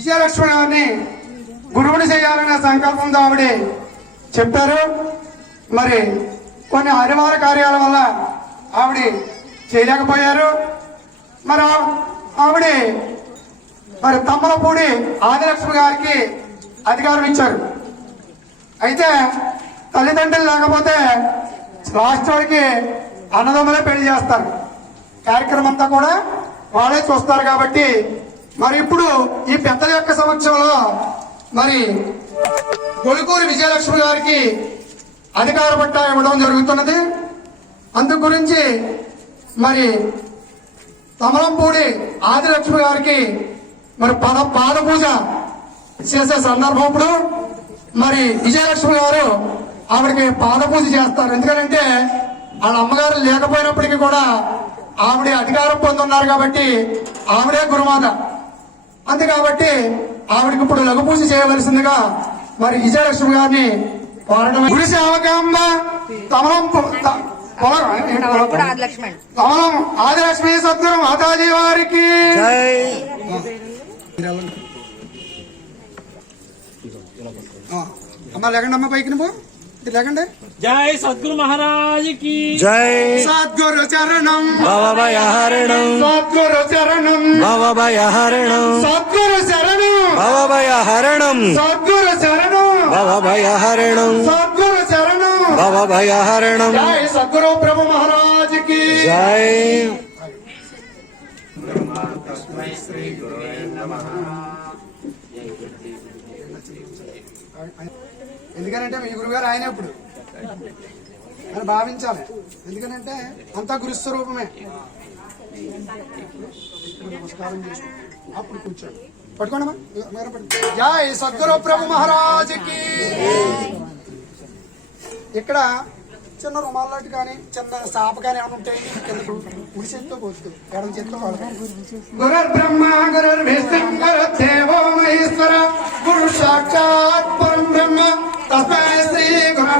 విజయలక్ష్మి గారిని గురువుని చేయాలనే సంకల్పంతో ఆవిడ చెప్పారు. మరి కొన్ని అనివార్య కార్యాల వల్ల ఆవిడ చేయలేకపోయారు. మరి ఆవిడ మరి తమ్మలపూడి ఆదిలక్ష్మి గారికి అధికారం ఇచ్చారు. అయితే తల్లిదండ్రులు లేకపోతే లాస్ట్ వాడికి అన్నదమ్ములే పెళ్ళి చేస్తారు. కార్యక్రమం అంతా కూడా వాళ్ళే చూస్తారు కాబట్టి మరి ఇప్పుడు ఈ పెద్దల యొక్క సమక్షంలో మరి గొలుకూరి విజయలక్ష్మి గారికి అధికార పట్టా ఇవ్వడం జరుగుతున్నది. అందు గురించి మరి తమలంపూడి ఆదిలక్ష్మి గారికి మరి పద పాదపూజ చేసే సందర్భం ఇప్పుడు. మరి విజయలక్ష్మి గారు ఆవిడకి పాద పూజ చేస్తారు. ఎందుకంటే వాళ్ళ అమ్మగారు లేకపోయినప్పటికీ కూడా ఆవిడ అధికారం పొందున్నారు కాబట్టి ఆవిడే గురుమాత. అంతే కాబట్టి ఆవిడకి ఇప్పుడు లఘు పూజ చేయవలసిందిగా మరి విజయలక్ష్మి గారిని కోరడం గురి సేవకాంబ తమలం ఇప్పుడు ఆదిలక్ష్మణ్ తమలం ఆదిలక్ష్మి సద్గురు మాతాజీ వారికి. అమ్మ లేకండి అమ్మ పైకి నువ్వు. ఇది లేకండి జై సద్గురు మహారాజ్కి జై సద్గురు చరణం భవభయహరణం సద్గురు చరణం భవభయహరణం సద్గురు శరణం భవభయహరణం సద్గురు శరణం భవభయహరణం సద్గురు శరణం భవభయహరణం జై సద్గురు ప్రభు మహారాజ్కి జై ఎందుకనంటే మీ గురుగారు ఆయన ఇప్పుడు. అని భావించాలి. ఎందుకనంటే అంతా గురుస్వరూపమే. నమస్కారం అప్పుడు కూర్చోండి. పట్టుకోండి జై సద్గురు ప్రభు మహారాజుకి ఇక్కడ చిన్న రుమాల్లోటి కానీ చిన్న సాప కానీ ఏమైనా ఉంటాయి కిందకు కుడి చేతితో పోతుంది. ఎడం చేతితో గురు బ్రహ్మ గురు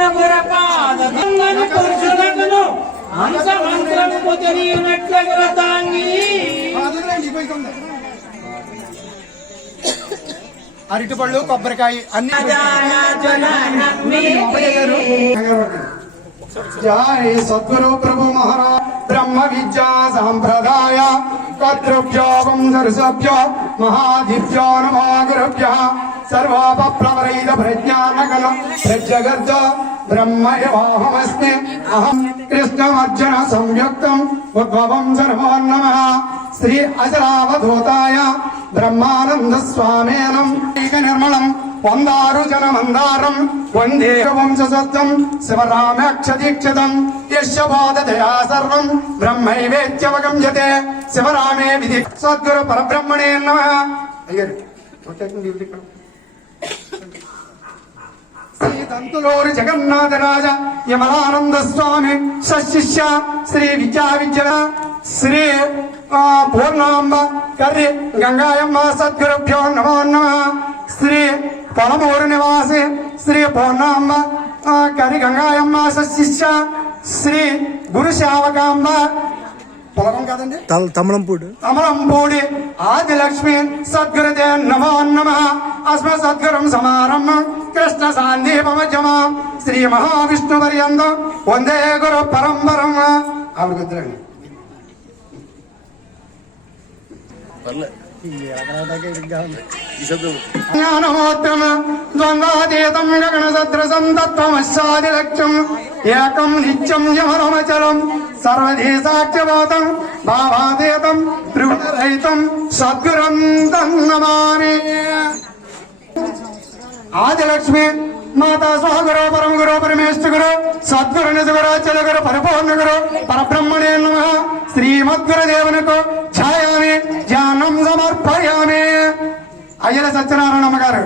భగవాచిన గురపాద గంగను పురుషులను హంస మంత్రము తెలియనట్లుగా తాంగి అరటిపళ్ళు కొబ్బరికాయ అన్ని జయ సద్గురు ప్రభు మహారాజ్. బ్రహ్మ విద్యా సాంప్రదాయ. కర్తృభ్యో వంశర్షభ్యో మహాదిభ్యో నమో గురుభ్య. సర్వోపప్లవరైత ప్రజ్ఞానగల ప్రజగర్జ బ్రహ్మయవాహమస్మి అహం కృష్ణమర్జున సంయుక్తం ఉద్భవం సర్వోన్నమ శ్రీ అజరావధూతాయ బ్రహ్మానంద స్వామేనం ఏక నిర్మలం వందారు జనమందారం వందే వంశసత్వం శివరామాక్షదీక్షితం యస్య బోధదయా సర్వం బ్రహ్మైవేత్యవగమ్యతే శివరామే విధి సద్గురు పరబ్రహ్మణే నమ అయ్యారు శ్రీ దంతులూరి జగన్నాథరాజ యమలానంద స్వామి సశిష్య శ్రీ విద్యా విద్య శ్రీ పూర్ణాంబ కర్రి గంగాయమ్మ సద్గురుభ్యో నమో నమ. శ్రీ పొలమూరు నివాసి శ్రీ పూర్ణాంబ ఆ, కర్రి గంగాయమ్మ సశిష్య శ్రీ గురు శావకాంబ పొలగం కదండి? తమలంపూడి. అమలంపూడి ఆదిలక్ష్మి సద్గురుదే నమో నమ. అస్మ సద్గురం సమారంభం కృష్ణ సాందీపమధ్యమ శ్రీ మహావిష్ణు పర్యంతం వందే గురు పరంపరం. ఆవిడ కుదరండి జ్ఞానమోత్తమ ద్వంద్వాతీతం గగన సదృశం తత్వమశాదిలక్ష్యం ఏకం నిత్యం యమరమచలం సర్వధీ సాక్ష్యబోధం భావాతీతం త్రిగుణరహితం. సద్గురం తన్నమామి ఆదిలక్ష్మి మాతా సహగురు పరమ గురు పరమేశ్వ గురు సద్గురు నిజగురు గురు పరిపూర్ణ గురు పరబ్రహ్మణే నమ. శ్రీమద్గురు దేవునకు ఛాయామి ధ్యానం సమర్పయామి. అయ్యల సత్యనారాయణమ్మ గారు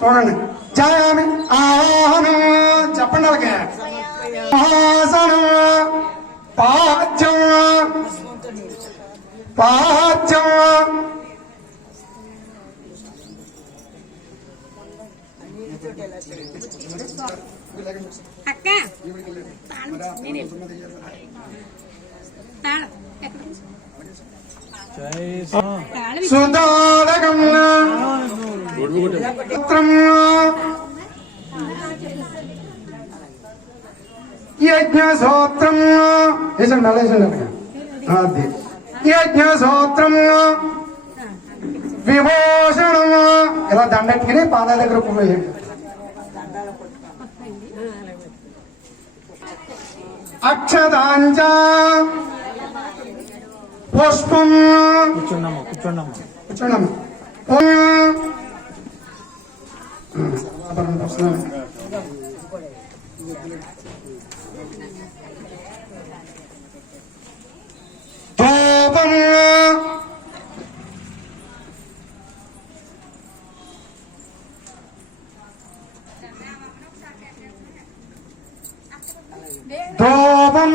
చూడండి. ఛాయామి ఆవాహనం. చెప్పండి అలాగే ఆసనం పాద్యం పా అక్క నేను వేసండి అలా వేసండి అది విభూషణం ఇలా దండెట్టుకుని పాదాల దగ్గర వేయండి. అక్షదాంచ పుష్పం. కూర్చోండమ్మా కూర్చోండమ్మా. కూర్చోండమ్మా. ధూపం. ధూపం